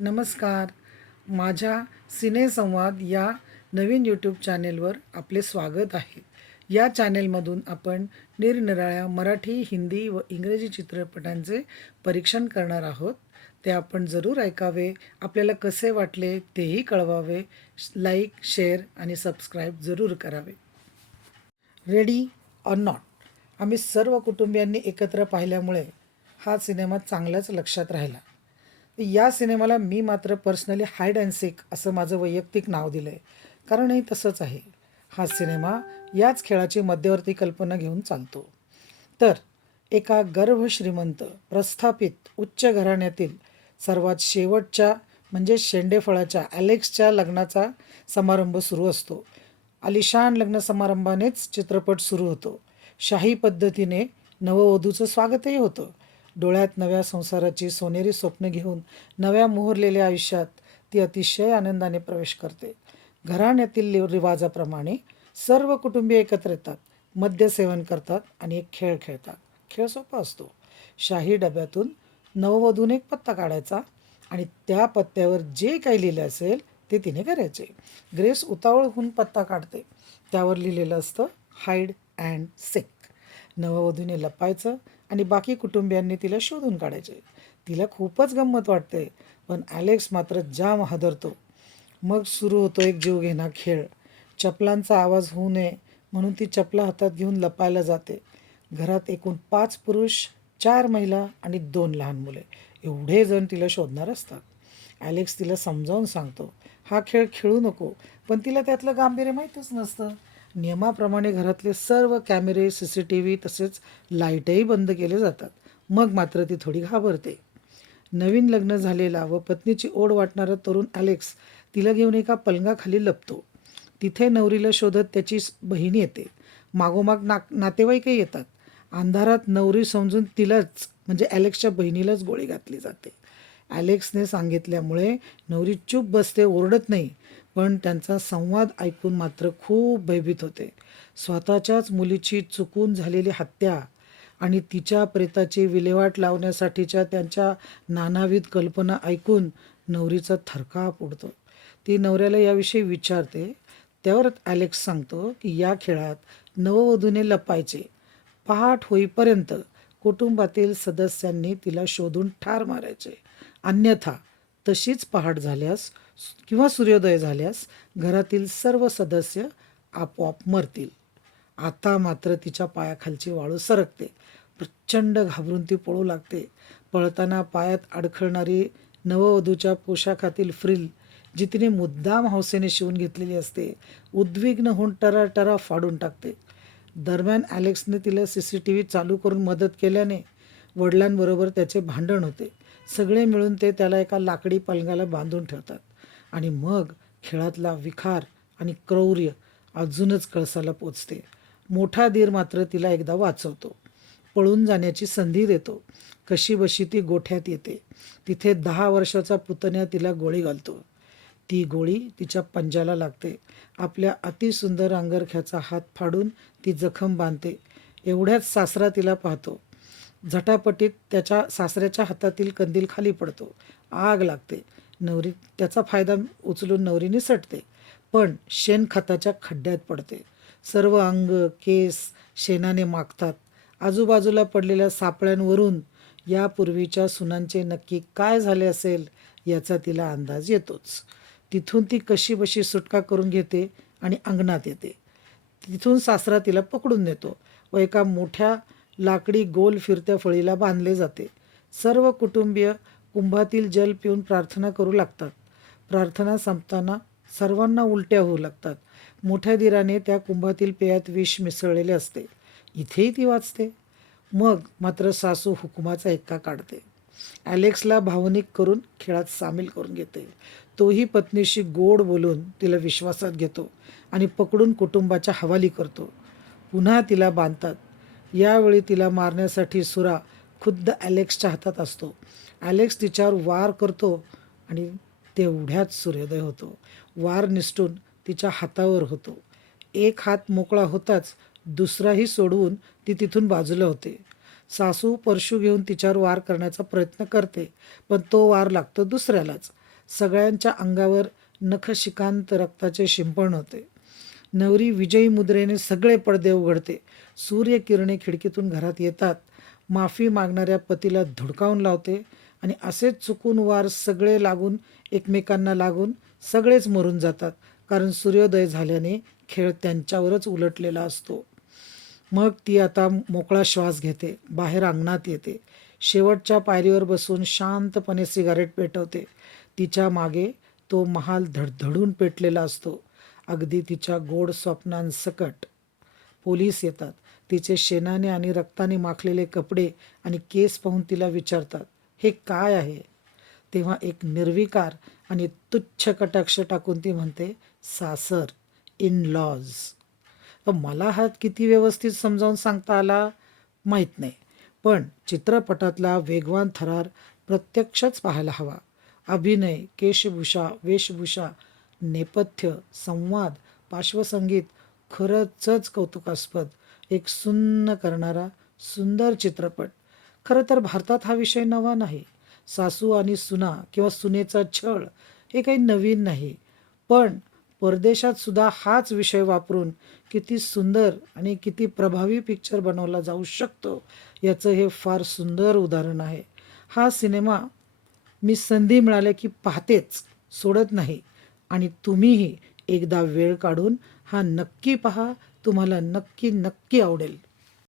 नमस्कार. माझ्या सिनेसंवाद या नवीन यूट्यूब चॅनेलवर आपले स्वागत आहे. या चॅनेलमधून आपण निरनिराळ्या मराठी, हिंदी व इंग्रजी चित्रपटांचे परीक्षण करणार आहोत. ते आपण जरूर ऐकावे. आपल्याला कसे वाटले तेही कळवावे. लाईक, शेअर आणि सबस्क्राईब जरूर करावे. रेडी ऑर नॉट आम्ही सर्व कुटुंबियांनी एकत्र पाहिल्यामुळे हा सिनेमा चांगलाच लक्षात राहिला. या सिनेमाला मी मात्र पर्सनली हाईड अँड सीक असं माझं वैयक्तिक नाव दिलं आहे, कारण हे तसंच आहे. हा सिनेमा याच खेळाची मध्यवर्ती कल्पना घेऊन चालतो. तर एका गर्भश्रीमंत प्रस्थापित उच्च घराण्यातील सर्वात शेवटच्या म्हणजे शेंडेफळाच्या ॲलेक्सच्या लग्नाचा समारंभ सुरू असतो. आलिशान लग्न समारंभानेच चित्रपट सुरू होतो. शाही पद्धतीने नववधूचं स्वागतही होतं. डोळ्यात नव्या संसाराची सोनेरी स्वप्न घेऊन नव्या मोहरलेल्या आयुष्यात ती अतिशय आनंदाने प्रवेश करते. घराण्यातील रिवाजाप्रमाणे सर्व कुटुंबीय एकत्र येतात, मद्यसेवन करतात आणि एक खेळ खेळतात. खेळ सोपा असतो. शाही डब्यातून नववधूने एक पत्ता काढायचा आणि त्या पत्त्यावर जे काही लिहिलं असेल ते तिने करायचे. ग्रेस उतावळ होऊन पत्ता काढते. त्यावर लिहिलेलं असतं हाईड अँड सीक. नववधूने लपायचं आणि बाकी कुटुंबियांनी तिला शोधून काढायचे. तिला खूपच गंमत वाटते, पण ॲलेक्स मात्र जाम हादरतो. मग सुरू होतो एक जीवघेणा खेळ. चपलांचा आवाज होऊ नये म्हणून ती चपला हातात घेऊन लपायला जाते. घरात एकूण 5 पुरुष, 4 महिला आणि 2 लहान मुले एवढे जण तिला शोधणार असतात. ॲलेक्स तिला समजावून सांगतो, हा खेळ खेळू नको, पण तिला त्यातलं गांभीर्य माहीतच नसतं. नियमाप्रमाणे घरातले सर्व कॅमेरे, CCTV तसेच लाईटही बंद केले जातात. मग मात्र ती थोडी घाबरते. नवीन लग्न झालेला व पत्नीची ओढ वाटणारा तरुण ॲलेक्स तिला घेऊन एका पलंगाखाली लपतो. तिथे नवरीला शोधत त्याची बहीण येते. मागोमाग नातेवाईकही येतात. अंधारात नवरी समजून तिलाच म्हणजे ॲलेक्सच्या बहिणीलाच गोळी घातली जाते. ॲलेक्सने सांगितल्यामुळे नवरी चूप बसते, ओरडत नाही, पण त्यांचा संवाद ऐकून मात्र खूप भयभीत होते. स्वतःच्याच मुलीची चुकून झालेली हत्या आणि तिच्या प्रेताची विल्हेवाट लावण्यासाठीच्या त्यांच्या नानाविध कल्पना ऐकून नवरीचा थरकाप उडतो. ती नवऱ्याला याविषयी विचारते. त्यावर ॲलेक्स सांगतो की या खेळात नववधूने लपायचे. पहाट होईपर्यंत कुटुंबातील सदस्यांनी तिला शोधून ठार मारायचे. अन्यथा तशीच पहाट झाल्यास किंवा सूर्योदय झाल्यास घरातील सर्व सदस्य आपोआप मरतील. आता मात्र तिच्या पायाखालची वाळू सरकते. प्रचंड घाबरून ती पळू लागते. पळताना पायात अडखळणारी नववधूच्या पोशाखातील फ्रिल जी तिने मुद्दाम हौसेने शिवून घेतलेली असते, उद्विग्न होऊन टराटरा फाडून टाकते. दरम्यान ॲलेक्सने तिला CCTV चालू करून मदत केल्याने वडिलांबरोबर त्याचे भांडण होते. सगळे मिळून ते त्याला एका लाकडी पलंगाला बांधून ठेवतात आणि मग खेळातला विखार आणि क्रौर्य अजूनच कळसाला पोचते. मोठा दीर मात्र तिला एकदा वाचवतो. पळून जाण्याची संधी देतो. कशीबशी ती गोठ्यात येते. तिथे 10 वर्षाचा पुतण्या तिला गोळी घालतो. ती गोळी तिच्या पंजाला लागते. आपल्या अतिसुंदर अंगरख्याचा हात फाडून ती जखम बांधते. एवढ्याच सासरा तिला पाहतो. झटापटीत त्याच्या सासऱ्याच्या हातातील कंदील खाली पडतो. आग लागते. नवरी त्याचा फायदा उचलून नवरी निसटते, पण शेणखताच्या खड्ड्यात पडते. सर्व अंग, केस शेणाने माखतात. आजूबाजूला पडलेल्या सापळ्यांवरून यापूर्वीच्या सुनांचे नक्की काय झाले असेल याचा तिला अंदाज येतोच. तिथून ती कशीबशी सुटका करून घेते आणि अंगणात येते. तिथून सासरा तिला पकडून नेतो व एका मोठ्या लाकडी गोल फिरत्या फळीला बांधले जाते. सर्व कुटुंबीय कुंभातील जल पिऊन प्रार्थना करू लागतात. प्रार्थना संपताना सर्वांना उलट्या होऊ लागतात. मोठ्या दिराने त्या कुंभातील पेयात विष मिसळलेले असते. इथेही ती वाचते. मग मात्र सासू हुकुमाचा एक्का काढते. ॲलेक्सला भावनिक करून खेळात सामील करून घेते. तोही पत्नीशी गोड बोलून तिला विश्वासात घेतो आणि पकडून कुटुंबाच्या हवाली करतो. पुन्हा तिला बांधतात. यावेळी तिला मारण्यासाठी सुरा खुद्द ॲलेक्सच्या हातात असतो. ॲलेक्स तिच्यावर वार करतो आणि तेवढ्यात सूर्योदय होतो. वार निसटून तिच्या हातावर होतो. एक हात मोकळा होताच दुसराही सोडवून ती तिथून बाजूला होते. सासू परशू घेऊन तिच्यावर वार करण्याचा प्रयत्न करते, पण तो वार लागतो दुसऱ्यालाच. सगळ्यांच्या अंगावर नखशिकांत रक्ताचे शिंपण होते. नवरी विजयी मुद्रेने सगळे पडदे उघडते. सूर्यकिरणे खिडकीतून घरात येतात. माफी मागणाऱ्या पतीला धुडकावून लावते आणि असेच चुकून वार सगळे लागून एकमेकांना लागून सगळेच मरून जातात, कारण सूर्योदय झाल्याने खेळ त्यांच्यावरच उलटलेला असतो. मग ती आता मोकळा श्वास घेते, बाहेर अंगणात येते, शेवटच्या पायरीवर बसून शांतपणे सिगारेट पेटवते. तिच्या मागे तो महाल धडधडून पेटलेला असतो, अगदी तिच्या गोड स्वप्नांसकट. पोलीस येतात. तिचे शेणाने आणि रक्ताने माखलेले कपडे आणि केस पाहून तिला विचारतात, हे काय आहे? तेव्हा एक निर्विकार आणि तुच्छ कटाक्ष टाकून ती म्हणते, सासर, इन लॉज. मला हा किती व्यवस्थित समजावून सांगता आला माहीत नाही, पण चित्रपटातला वेगवान थरार प्रत्यक्षच पाहायला हवा. अभिनय, केशभूषा, वेशभूषा, नेपथ्य, संवाद, पार्श्वसंगीत खरंचच कौतुकास्पद. एक सुन्न करणारा सुंदर चित्रपट. खरं तर भारतात हा विषय नवा नाही. सासू आणि सुना किंवा सुनेचा छळ हे काही नवीन नाही. पण परदेशात सुद्धा हाच विषय वापरून किती सुंदर आणि किती प्रभावी पिक्चर बनवला जाऊ शकतो याचं हे फार सुंदर उदाहरण आहे. हा सिनेमा मी संधी मिळाल्या की पाहतेच, सोडत नाही. आणि तुम्हीही एकदा वेळ काढून हा नक्की पहा. तुम्हाला नक्की नक्की आवडेल.